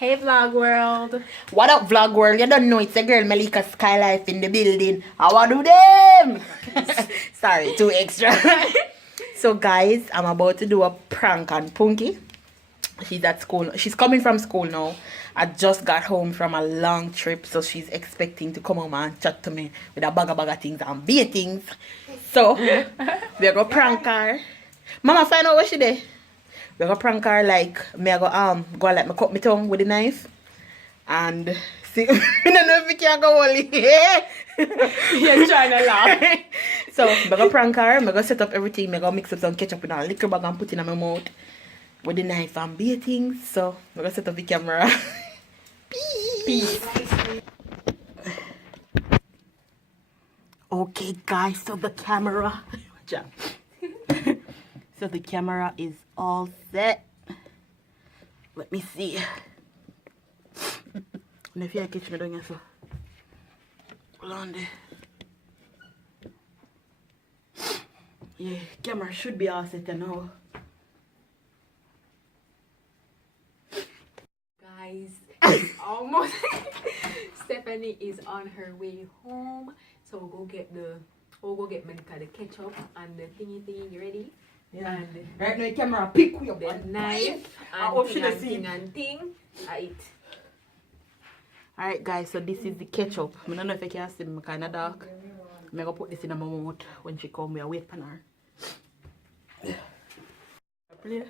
Hey vlog world. What up, vlog world? You don't know it's a girl Malika Skylife in the building. How I do them? Sorry, too extra. So guys, I'm about to do a prank on Punky. She's at school. She's coming from school now. I just got home from a long trip, so she's expecting to come home and chat to me with a bag of things and beer things. So we're gonna prank her. Mama, find out what she did. We're gonna prank her like me. I go and let me cut my tongue with a knife and see. I don't know if you can go only. You're trying to laugh. So I'm gonna prank her. I'm gonna set up everything. I'm gonna mix up some ketchup in a liquor bag and put it in my mouth with the knife and beer things. So I'm gonna set up the camera. Peace. Okay, guys. So the camera. So the camera is all set. Let me see. And if you catch me doing it, so hold on there. Yeah, camera should be all set now. Guys, almost. Stephanie is on her way home, so we'll go get Malika the ketchup and the thingy. You ready? Yeah. And Right now, the camera pick you up. the knife and thing. I eat. Alright, guys, so this is the ketchup. I don't know if you can see me, kind of dark. I'm gonna put this in my mouth when she come. We wait for her. Play.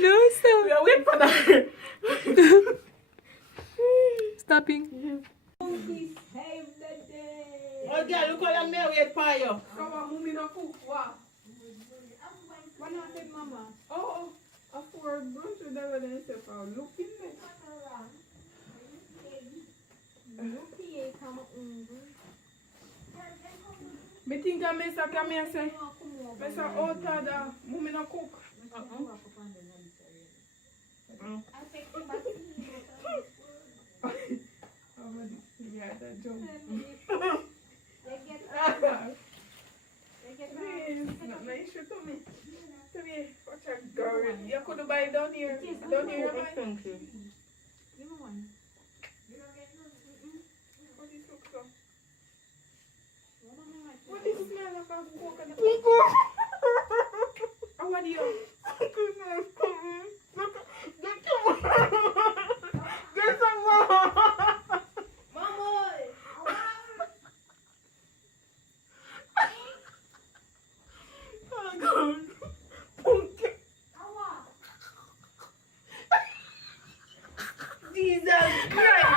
No, stop. We wait for her. Stopping. Oh, girl, look how long me wait for you. Come on, move me no cook. What? What not said mama? Oh, a four brunch with that and say for looking me. Me think I miss a come here say. Miss a out da. Move me no cook. Yeah, that joke. Please, not my issue to me. To me, watch a girl. You could buy it down here. Down here, you buy. What is look so? What is smell like a coconut? How are you? Get some more. Mama. Oh God. Punky. Jesus Christ.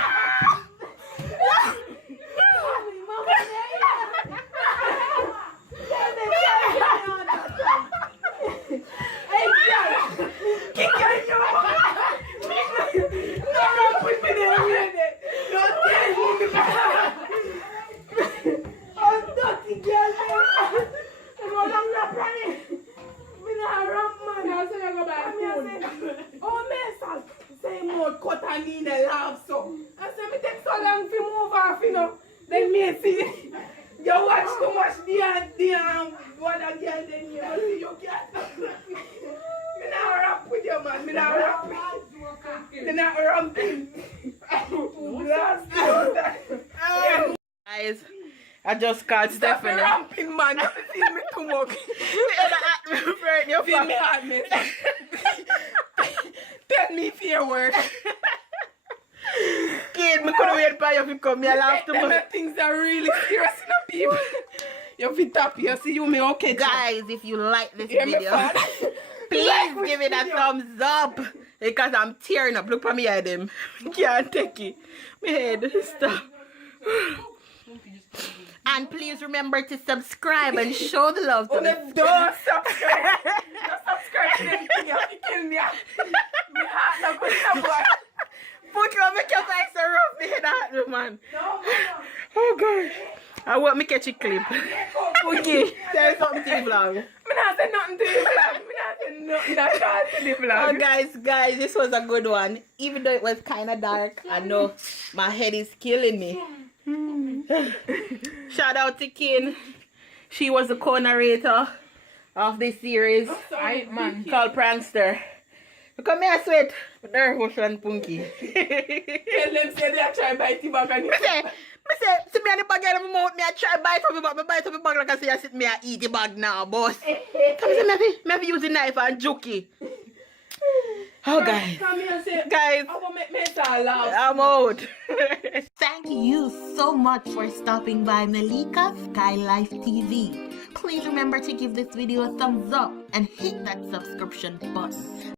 You watch too much what a girl then you see you can't. Me not rap with you, man. Me not rap. Me not ramping. Guys, I just called Stephanie. Ramping, man. You see me too much. You See me hard, me. Tell me if your word. Kid, me couldn't wait for you to come. You laugh too much. Things are really serious in the people. You fit up. You see you me okay. Guys, if you like this Hear me, video, father? please Like give it a video. thumbs up. Because I'm tearing up. Look at me head him. Can't take it. My head. Stop. And please remember to subscribe and show the love to me. Don't subscribe. Don't subscribe to them. You have to kill me. My heart not going to work. Put you on make your face so rough. Me head out, man. No. Oh, God. I want me catch a clip. Okay. Tell something to the vlog. Me not say nothing to the vlog. Me not say nothing at all to the vlog. Oh, guys, this was a good one. Even though it was kind of dark, I know my head is killing me. Shout out to Kin. She was the co-narrator of this series Sorry, man. called Prankster. Come here, sweet. There, Ocean Punky. Tell them say they are trying to buy the bag and you See me and the bag in my mouth, me I try bite from the bag, me bite from the bag like I say I sit me I eat the bag now, boss. Come see me have use the knife and jokey. Oh guys. come here and say, Guys, I will make me laugh. I'm out. Thank you so much for stopping by Melika Sky Life TV. Please remember to give this video a thumbs up and hit that subscription button.